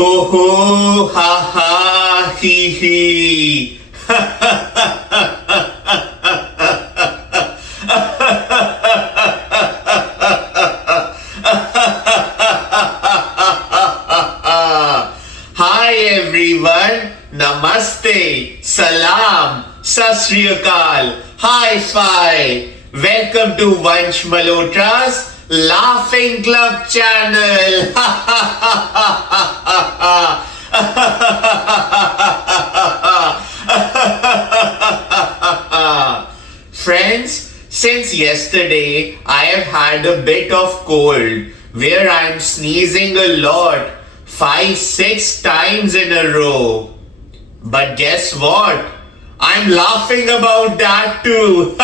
Ho ho, ha ha, he he. Hi everyone, Namaste, Salam, Sat Sri Akal, Hi Fi. Welcome to Vansh Malhotra's Laughing Club channel. Friends, since yesterday I have had a bit of cold where I am sneezing a lot, 5-6 times in a row. But guess what? I'm laughing about that too.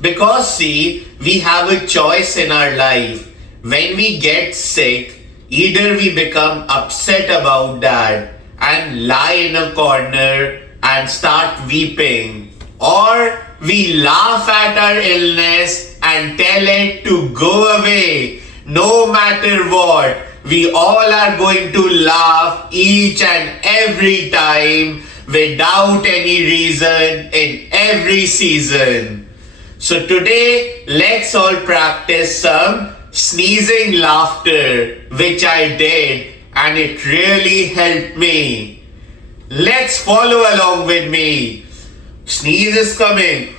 Because see, we have a choice in our life. When we get sick, either we become upset about that and lie in a corner and start weeping, or we laugh at our illness and tell it to go away. No matter what, we all are going to laugh each and every time without any reason in every season. So today, let's all practice some sneezing laughter, which I did and it really helped me. Let's follow along with me. Sneeze is coming.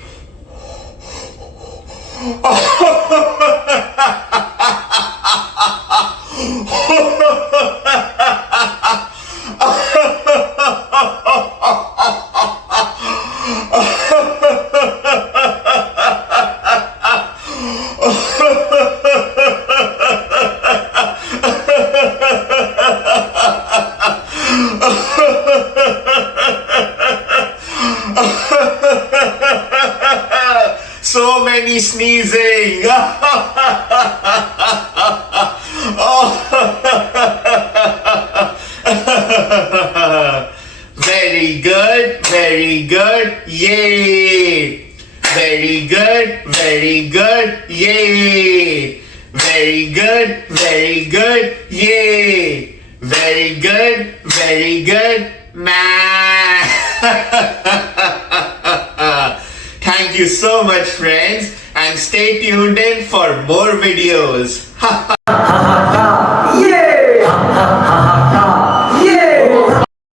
So many sneezing. Very good, very good, yay! Very good, very good, yay! Very good, yay! Very good, man! Thank you so much, friends, and stay tuned in for more videos.